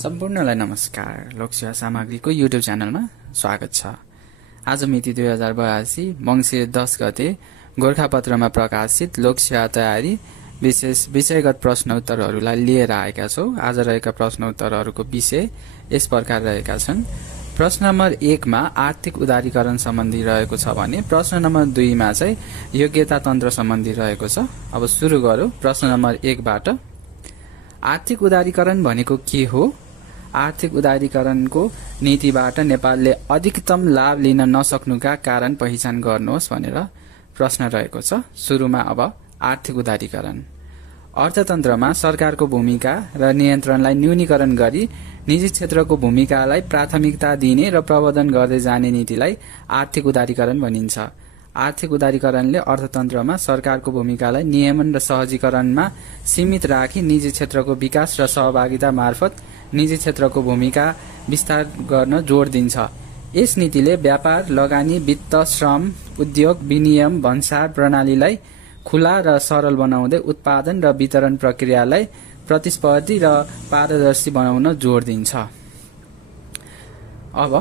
सम्पूर्णलाई नमस्कार। लोकसेवा सामग्रीको युट्युब च्यानलमा स्वागत छ। आज मिति 2082 मङ्सिर 10 गते गोरखापत्रमा प्रकाशित लोकसेवा तयारी विशेष विषयगत प्रश्न उत्तरहरूलाई लिएर आएका छौं। आज रहेका प्रश्न उत्तरहरूको विषय यस प्रकार रहेका छन्। प्रश्न नम्बर 1 मा आर्थिक उदारीकरण सम्बन्धी रहेको छ भने प्रश्न नम्बर 2 मा चाहिँ योग्यता तन्त्र सम्बन्धी रहेको छ। अब सुरु गरौं। प्रश्न नम्बर 1 बाट आर्थिक उदारीकरण भनेको के हो? आर्थिक उदारीकरणको नीतिबाट नेपालले अधिकतम लाभ लिन नसक्नुका कारण पहिचान गर्नुहोस् भनेर प्रश्न रहेको छ। सुरुमा अब आर्थिक उदारीकरण। अर्थतन्त्रमा सरकारको भूमिका र नियन्त्रणलाई न्यूनीकरण गरी निजी क्षेत्रको भूमिकालाई प्राथमिकता दिने र प्रवर्धन गर्दै जाने नीतिलाई आर्थिक उदारीकरण भनिन्छ। आर्थिक उदारीकरणले अर्थतन्त्रमा सरकारको भूमिकालाई नियमन र सहजीकरणमा सीमित राखी निजी क्षेत्रको विकास र सहभागिता मार्फत निजी क्षेत्रको भूमिका विस्तार गर्न जोड दिन्छ। यस नीतिले व्यापार, लगानी, वित्त, श्रम, उद्योग, विनिमय, भन्सार प्रणालीलाई खुला र सरल बनाउँदै उत्पादन र वितरण प्रक्रियालाई प्रतिस्पर्धी र पारदर्शी बनाउन जोड दिन्छ। अब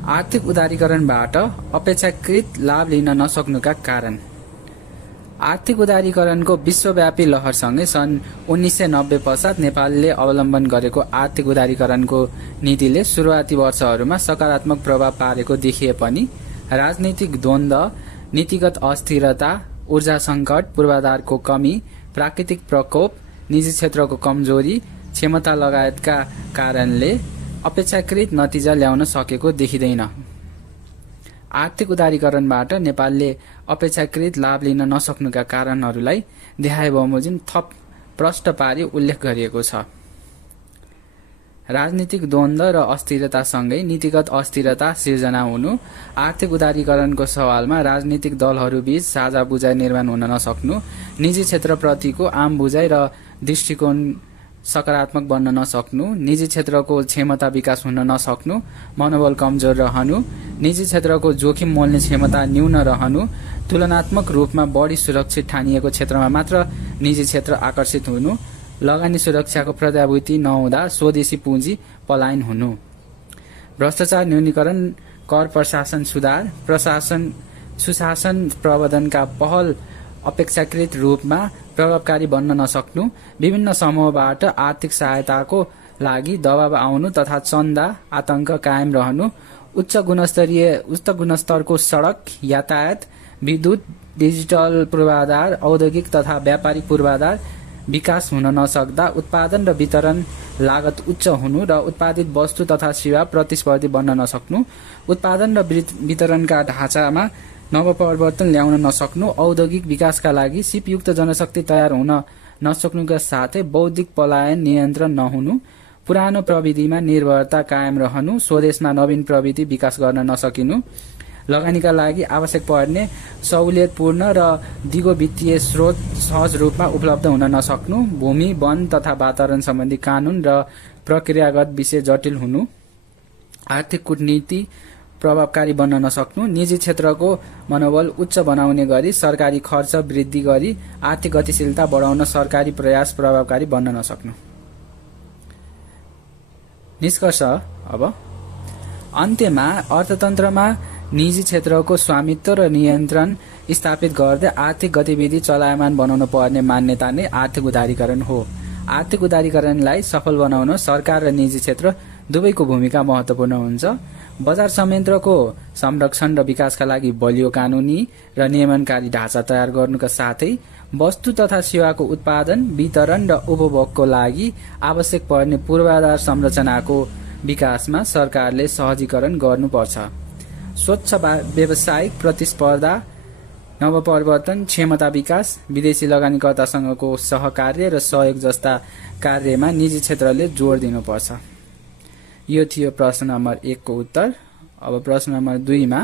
आर्थिक उदारीकरणबाट अपेक्षाकृत लाभ लिन नसक्नुका कारण। आर्थिक उदारीकरणको विश्वव्यापी लहरसँगै सन् 1990 पश्चात नेपालले अवलम्बन गरेको आर्थिक उदारीकरणको नीतिले सुरुवाती वर्षहरूमा सकारात्मक प्रभाव पारेको देखिए पनि राजनीतिक द्वन्द्व, नीतिगत अस्थिरता, ऊर्जा संकट, पूर्वाधारको कमी, प्राकृतिक प्रकोप, निजी क्षेत्रको कमजोरी, क्षमता लगायतका कारणले अपेक्षाकृत नतिजा ल्याउन सकेको देखिँदैन। आर्थिक उदारीकरणबाट नेपालले अपेक्षाकृत लाभ लिन नसक्नुका कारणहरूलाई देखाए बमोजिम थप प्रष्ट पारी उल्लेख गरिएको छ। राजनीतिक द्वन्द्व र अस्थिरतासँगै नीतिगत अस्थिरता सिर्जना हुनु, आर्थिक उदारीकरणको सवालमा राजनीतिक दलहरूबीच साझा बुझाइ निर्माण हुन नसक्नु, निजी क्षेत्रप्रतिको आम बुझाइ र दृष्टिकोण सकारात्मक बन्न नसक्नु, निजी क्षेत्रको क्षमता विकास हुन नसक्नु, मनोबल कमजोर रहनु, निजी क्षेत्रको जोखिम मोल्ने क्षमता न्यून रहनु, तुलनात्मक रूपमा बढी सुरक्षित ठानिएको क्षेत्रमा मात्र निजी क्षेत्र आकर्षित हुनु, लगानी सुरक्षाको प्रत्याभूति नहुँदा स्वदेशी पुँजी पलायन हुनु, भ्रष्टाचार न्यूनीकरण, कर प्रशासन सुधार, सुशासन प्रवर्धनका पहल अपेक्षाकृत रूपमा प्रभावकारी बन्न नसक्नु, विभिन्न समूहबाट आर्थिक सहायताको लागि दबाव आउनु तथा चन्दा आतंक कायम रहनु, उच्च गुणस्तरको सडक यातायात, विद्युत, डिजिटल पूर्वाधार, औद्योगिक तथा व्यापारिक पूर्वाधार विकास हुन नसक्दा उत्पादन र वितरण लागत उच्च हुनु र उत्पादित वस्तु तथा सेवा प्रतिस्पर्धी बन्न नसक्नु, उत्पादन र वितरणका ढाँचामा नवपरिवर्तन ल्याउन नसक्नु, औद्योगिक विकासका लागि सिपयुक्त जनशक्ति तयार हुन नसक्नुका साथै बौद्धिक पलायन नियन्त्रण नहुनु, पुरानो प्रविधिमा निर्भरता कायम रहनु, स्वदेशमा नवीन प्रविधि विकास गर्न नसकिनु, लगानीका लागि आवश्यक पर्ने सहुलियतपूर्ण र दिगो वित्तीय स्रोत सहज रूपमा उपलब्ध हुन नसक्नु, भूमि, वन तथा वातावरण सम्बन्धी कानून र प्रक्रियागत विषय जटिल हुनु, आर्थिक कूटनीति प्रभावकारी बन्न नसक्नु, निजी क्षेत्रको मनोबल उच्च बनाउने गरी सरकारी खर्च वृद्धि गरी आर्थिक गतिशीलता बढाउन सरकारी प्रयास प्रभावकारी बन्न नसक्नु। निष्कर्ष। अब अन्त्यमा अर्थतन्त्रमा निजी क्षेत्रको स्वामित्व र नियन्त्रण स्थापित गर्दै आर्थिक गतिविधि चलायमान बनाउनु पर्ने मान्यता नै आर्थिक उदारीकरण हो। आर्थिक उदारीकरणलाई सफल बनाउन सरकार र निजी क्षेत्र दुवैको भूमिका महत्वपूर्ण हुन्छ। बजार संयन्त्रको संरक्षण र विकासका लागि बलियो कानूनी र नियमनकारी ढाँचा तयार गर्नुका साथै वस्तु तथा सेवाको उत्पादन, वितरण र उपभोगको लागि आवश्यक पर्ने पूर्वाधार संरचनाको विकासमा सरकारले सहजीकरण गर्नुपर्छ। स्वच्छ व्यावसायिक प्रतिस्पर्धा, नवपरिवर्तन, क्षमता विकास, विदेशी लगानीकर्तासँगको सहकार्य र सहयोग जस्ता कार्यमा निजी क्षेत्रले जोड दिनुपर्छ। यो थियो प्रश्न नम्बर 1 को उत्तर। अब प्रश्न नम्बर 2 मा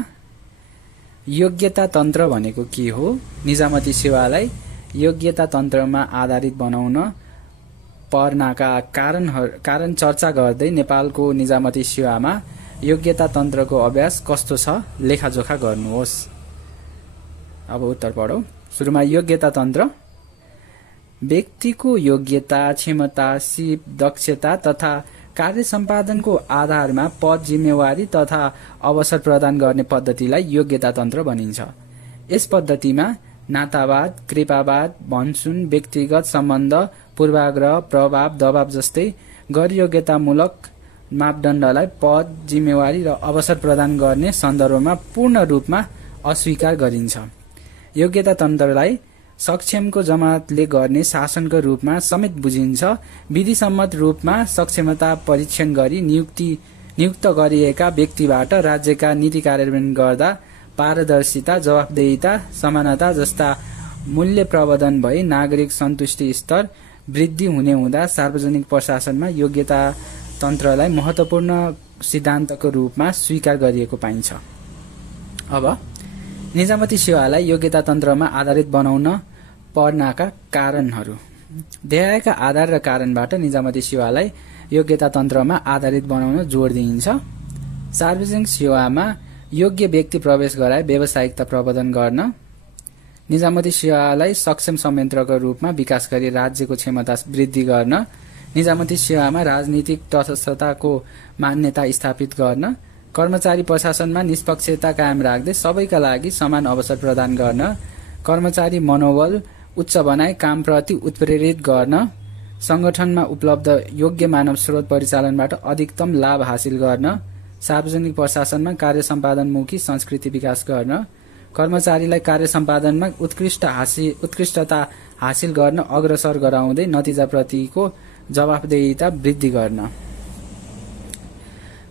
योग्यता तन्त्र भनेको के हो? निजामती सेवालाई योग्यता तन्त्रमा आधारित बनाउन पर्नाका कारण चर्चा गर्दै नेपालको निजामती सेवामा योग्यता तन्त्रको अभ्यास कस्तो छ लेखाजोखा गर्नुहोस्। अब उत्तर पढौं। सुरुमा योग्यता तन्त्र। व्यक्तिको योग्यता, क्षमता, सिप, दक्षता तथा कार्य सम्पादनको आधारमा पद, जिम्मेवारी तथा अवसर प्रदान गर्ने पद्धतिलाई योग्यता तन्त्र भनिन्छ। यस पद्धतिमा नातावाद, कृपावाद, भनसुन, व्यक्तिगत सम्बन्ध, पूर्वाग्रह, प्रभाव, दबाव जस्तै गैर योग्यतामूलक मापदण्डलाई पद, जिम्मेवारी र अवसर प्रदान गर्ने सन्दर्भमा पूर्ण रूपमा अस्वीकार गरिन्छ। योग्यता तन्त्रलाई सक्षमको जमातले गर्ने शासनको रूपमा समेत बुझिन्छ। विधिसम्मत रूपमा सक्षमता परीक्षण गरी नियुक्त गरिएका व्यक्तिबाट राज्यका नीति कार्यान्वयन गर्दा पारदर्शिता, जवाफदेहिता, समानता जस्ता मूल्य प्रवर्धन भई नागरिक सन्तुष्टि स्तर वृद्धि हुने हुँदा सार्वजनिक प्रशासनमा योग्यता तन्त्रलाई महत्वपूर्ण सिद्धान्तको रूपमा स्वीकार गरिएको पाइन्छ। अब निजामती सेवालाई योग्यता तन्त्रमा आधारित बनाउन पर्नाका कारणहरू। देखाएका आधार र कारणबाट निजामती सेवालाई योग्यता तन्त्रमा आधारित बनाउन जोड दिइन्छ। सार्वजनिक सेवामा योग्य व्यक्ति प्रवेश गराए व्यावसायिकता प्रवर्धन गर्न, निजामती सेवालाई सक्षम संयन्त्रको रूपमा विकास गरी राज्यको क्षमता वृद्धि गर्न, निजामती सेवामा राजनीतिक तटस्थताको मान्यता स्थापित गर्न, कर्मचारी प्रशासनमा निष्पक्षता कायम राख्दै सबैका लागि समान अवसर प्रदान गर्न, कर्मचारी मनोबल उच्च बनाई कामप्रति उत्प्रेरित गर्न, संगठनमा उपलब्ध योग्य मानव स्रोत परिचालनबाट अधिकतम लाभ हासिल गर्न, सार्वजनिक प्रशासनमा कार्य सम्पादनमुखी संस्कृति विकास गर्न, कर्मचारीलाई कार्य सम्पादनमा उत्कृष्टता हासिल गर्न अग्रसर गराउँदै नतिजाप्रतिको जवाफदेहिता वृद्धि गर्न,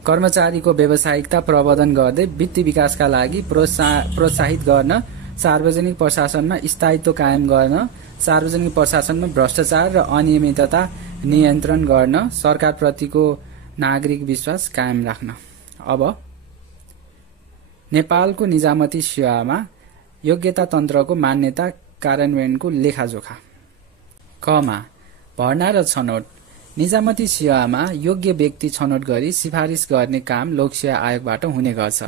कर्मचारीको व्यावसायिकता प्रवर्धन गर्दै वित्तीय विकासका लागि प्रोत्साहित गर्न, सार्वजनिक प्रशासनमा स्थायित्व कायम गर्न, सार्वजनिक प्रशासनमा भ्रष्टाचार र अनियमितता नियन्त्रण गर्न, सरकारप्रतिको नागरिक विश्वास कायम राख्न। अब नेपालको निजामती सेवामा योग्यता तन्त्रको मान्यता कार्यान्वयनको लेखाजोखा। कमा भर्ना र छनौट। निजामती सेवामा योग्य व्यक्ति छनौट गरी सिफारिस गर्ने काम लोकसेवा आयोगबाट हुने गर्छ।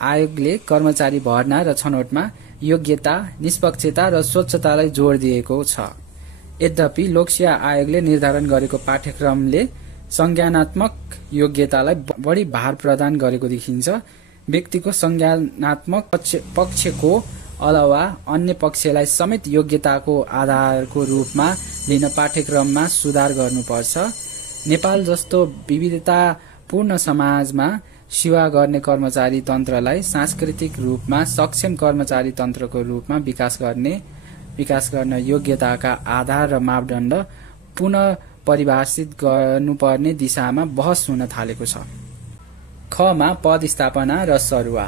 आयोगले कर्मचारी भर्ना र छनौटमा योग्यता, निष्पक्षता र स्वच्छतालाई जोड दिएको छ। यद्यपि लोकसेवा आयोगले निर्धारण गरेको पाठ्यक्रमले संज्ञानात्मक योग्यतालाई बढी भार प्रदान गरेको देखिन्छ। व्यक्तिको संज्ञानात्मक पक्षको अलावा अन्य पक्षलाई समेत योग्यताको आधारको रूपमा लिन पाठ्यक्रममा सुधार गर्नुपर्छ। नेपाल जस्तो विविधतापूर्ण समाजमा सेवा गर्ने कर्मचारी तन्त्रलाई सांस्कृतिक रूपमा सक्षम कर्मचारी तन्त्रको रूपमा विकास गर्न योग्यताका आधार र मापदण्ड पुनः परिभाषित गर्नुपर्ने दिशामा बहस हुन थालेको छ। खमा पदस्थापना र सरुवा।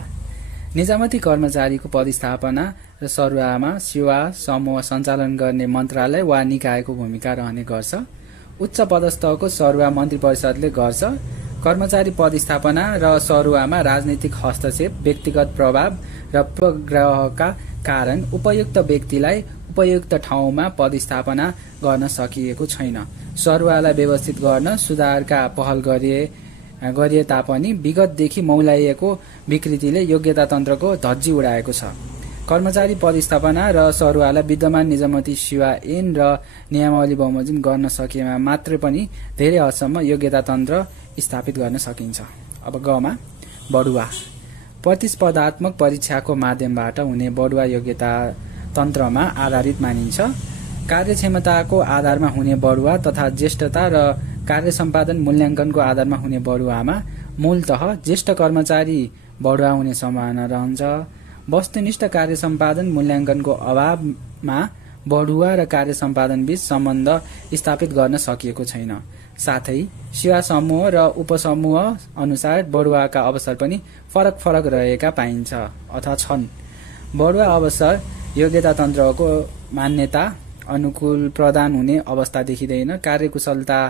निजामती कर्मचारीको पदस्थापना र सरुवामा सेवा समूह सञ्चालन गर्ने मन्त्रालय वा निकायको भूमिका रहने गर्छ। उच्च पदस्थको सरुवा मन्त्री परिषदले गर्छ। कर्मचारी पदस्थापना र सरुवामा राजनीतिक हस्तक्षेप, व्यक्तिगत प्रभाव र पूर्वाग्रहका कारण उपयुक्त व्यक्तिलाई उपयुक्त ठाउँमा पदस्थापना गर्न सकिएको छैन। सरुवालाई व्यवस्थित गर्न सुधारका पहल गरिए तापनि विगतदेखि मौलाइएको विकृतिले योग्यता तन्त्रको धज्जी उडाएको छ। कर्मचारी पदस्थापना र सरुवालाई विद्यमान निजामती सेवा ऐन र नियमावली बमोजिम गर्न सकिएमा मात्रै पनि धेरै हदसम्म योग्यता तन्त्र स्थापित गर्न सकिन्छ। अब गमा बढुवा। प्रतिस्पर्धात्मक परीक्षाको माध्यमबाट हुने बढुवा योग्यता तन्त्रमा आधारित मानिन्छ। कार्यक्षमताको आधारमा हुने बढुवा तथा ज्येष्ठता र कार्य सम्पादन मूल्याङ्कनको आधारमा हुने बढुवामा मूलतः ज्येष्ठ कर्मचारी बढुवा हुने सम्भावना रहन्छ। वस्तुनिष्ठ कार्य सम्पादन मूल्याङ्कनको अभावमा बढुवा र कार्य सम्पादन बीच सम्बन्ध स्थापित गर्न सकिएको छैन। साथै सेवा समूह र उपसमूह अनुसार बढुवाका अवसर पनि फरक रहेका पाइन्छ अथवा छन्। बढुवा अवसर योग्यता तन्त्रको मान्यता अनुकूल प्रदान हुने अवस्था देखिँदैन। कार्यकुशलता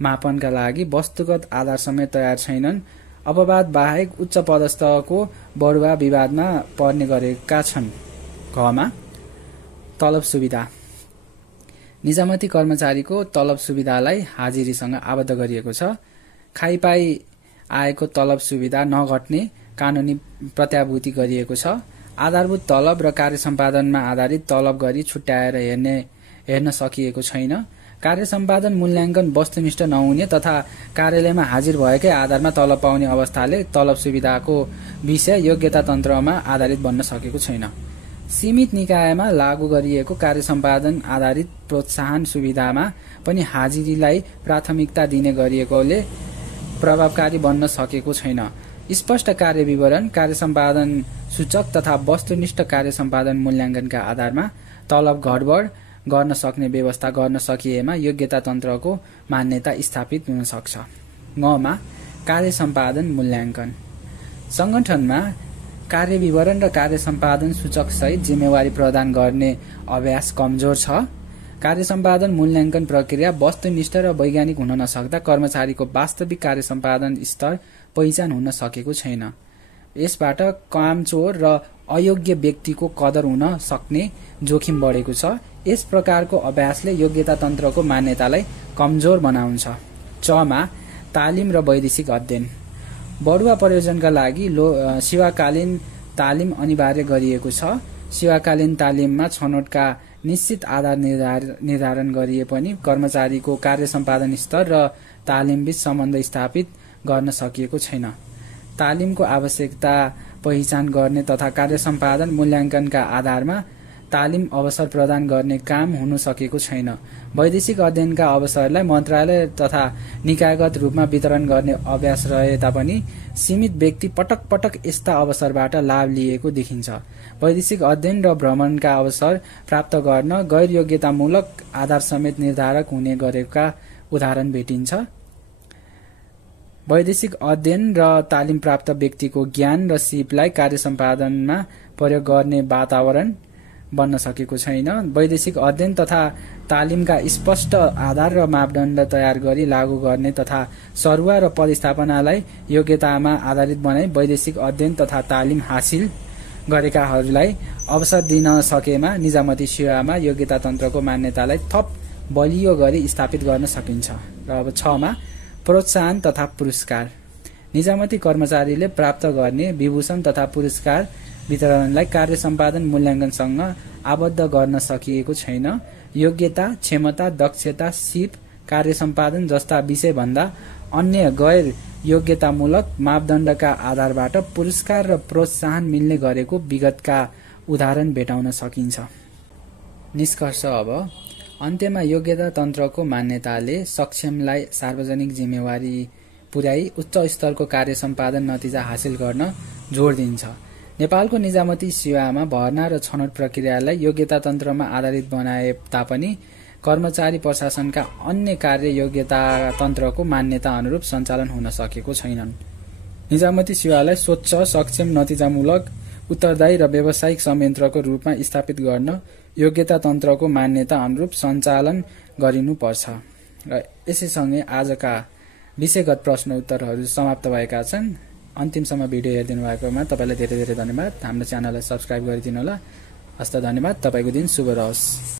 मापनका लागि वस्तुगत आधार समेत तयार छैनन्। अपवाद बाहेक उच्च पदस्थको बढुवा विवादमा पर्ने गरेका छन्। घमा तलब सुविधा। निजामती कर्मचारीको तलब सुविधालाई हाजिरीसँग आबद्ध गरिएको छ। खाइपाई आएको तलब सुविधा नघट्ने कानूनी प्रत्याभूति गरिएको छ। आधारभूत तलब र कार्य सम्पादनमा आधारित तलब गरी छुट्याएर हेर्न सकिएको छैन। कार्य सम्पादन मूल्याङ्कन वस्तुनिष्ठ नहुने तथा कार्यालयमा हाजिर भएकै आधारमा तलब पाउने अवस्थाले तलब सुविधाको विषय योग्यता तन्त्रमा आधारित बन्न सकेको छैन। सीमित निकायमा लागू गरिएको कार्य सम्पादन आधारित प्रोत्साहन सुविधामा पनि हाजिरीलाई प्राथमिकता दिने गरिएकोले प्रभावकारी बन्न सकेको छैन। स्पष्ट कार्य विवरण, कार्य सम्पादन सूचक तथा वस्तुनिष्ठ कार्य सम्पादन मूल्याङ्कनका आधारमा तलब गडबड गर्न सक्ने व्यवस्था गर्न सकिएमा योग्यता तन्त्रको मान्यता स्थापित हुन सक्छ। मा कार्य सम्पादन मूल्याङ्कन संगठनमा कार्य विवरण र कार्य सम्पादन सूचक सहित जिम्मेवारी प्रदान गर्ने अभ्यास कमजोर छ। कार्य सम्पादन मूल्याङ्कन प्रक्रिया वस्तुनिष्ठ र वैज्ञानिक हुन नसक्दा कर्मचारीको वास्तविक कार्य सम्पादन स्तर पहिचान हुन सकेको छैन। यसबाट कामचोर र अयोग्य व्यक्तिको कदर हुन सक्ने जोखिम बढेको छ। यस प्रकारको अभ्यासले योग्यता तन्त्रको मान्यतालाई कमजोर बनाउँछ। मा तालिम र वैदेशिक अध्ययन बढुवा प्रयोजनका लागि सेवाकालीन तालिम अनिवार्य गरिएको छ। सेवाकालीन तालिममा छनौटका निश्चित आधार निर्धारण गरिए पनि कर्मचारीको कार्य सम्पादन स्तर र तालिमबीच सम्बन्ध स्थापित गर्न सकिएको छैन। तालिमको आवश्यकता पहिचान गर्ने तथा कार्य सम्पादन मूल्याङ्कनका आधारमा तालिम अवसर प्रदान गर्ने काम हुन सकेको छैन। वैदेशिक अध्ययनका अवसरलाई मन्त्रालय तथा निकायगत रूपमा वितरण गर्ने अभ्यास रहे तापनि सीमित व्यक्ति पटक पटक यस्ता अवसरबाट लाभ लिएको देखिन्छ। वैदेशिक अध्ययन र भ्रमणका अवसर प्राप्त गर्न गैर योग्यतामूलक आधार समेत निर्धारक हुने गरेका उदाहरण भेटिन्छ। वैदेशिक अध्ययन र तालिम प्राप्त व्यक्तिको ज्ञान र सिपलाई कार्य सम्पादनमा प्रयोग गर्ने वातावरण बन्न सकेको छैन। वैदेशिक अध्ययन तथा तालिमका स्पष्ट आधार र मापदण्ड तयार गरी लागू गर्ने तथा सरुवा र पदस्थापनालाई योग्यतामा आधारित बनाई वैदेशिक अध्ययन तथा तालिम हासिल गरेकाहरूलाई अवसर दिन सकेमा निजामती सेवामा योग्यता तन्त्रको मान्यतालाई थप बलियो गरी स्थापित गर्न सकिन्छ। र अब 6 मा प्रोत्साहन तथा पुरस्कार निजामती कर्मचारीले प्राप्त गर्ने विभूषण तथा पुरस्कार वितरणलाई कार्य सम्पादन मूल्याङ्कनसँग आबद्ध गर्न सकिएको छैन। योग्यता, क्षमता, दक्षता, सिप, कार्य सम्पादन जस्ता विषयभन्दा अन्य गैर योग्यतामूलक मापदण्डका आधारबाट पुरस्कार र प्रोत्साहन मिल्ने गरेको विगतका उदाहरण भेटाउन सकिन्छ। निष्कर्ष अब अन्त्यमा योग्यता तन्त्रको मान्यताले सक्षमलाई सार्वजनिक जिम्मेवारी पुर्याई उच्च स्तरको कार्य सम्पादन नतिजा हासिल गर्न जोड दिन्छ। नेपालको निजामती सेवामा भर्ना र छनौट प्रक्रियालाई योग्यता तन्त्रमा आधारित बनाए तापनि कर्मचारी प्रशासनका अन्य कार्य योग्यता तन्त्रको मान्यता अनुरूप सञ्चालन हुन सकेको छैनन्। निजामती सेवालाई स्वच्छ, सक्षम, नतिजामूलक, उत्तरदायी र व्यावसायिक संयन्त्रको रूपमा स्थापित गर्न योग्यता तन्त्रको मान्यता अनुरूप सञ्चालन गरिनुपर्छ। र यसैसँगै आजका विषयगत प्रश्न उत्तरहरू समाप्त भएका छन्। अन्तिमसम्म भिडियो हेरिदिनु भएकोमा तपाईलाई धेरै धेरै धन्यवाद। हाम्रो च्यानललाई सब्स्क्राइब गरिदिनु होला। हस्त धन्यवाद। तपाईको दिन शुभ रहोस्।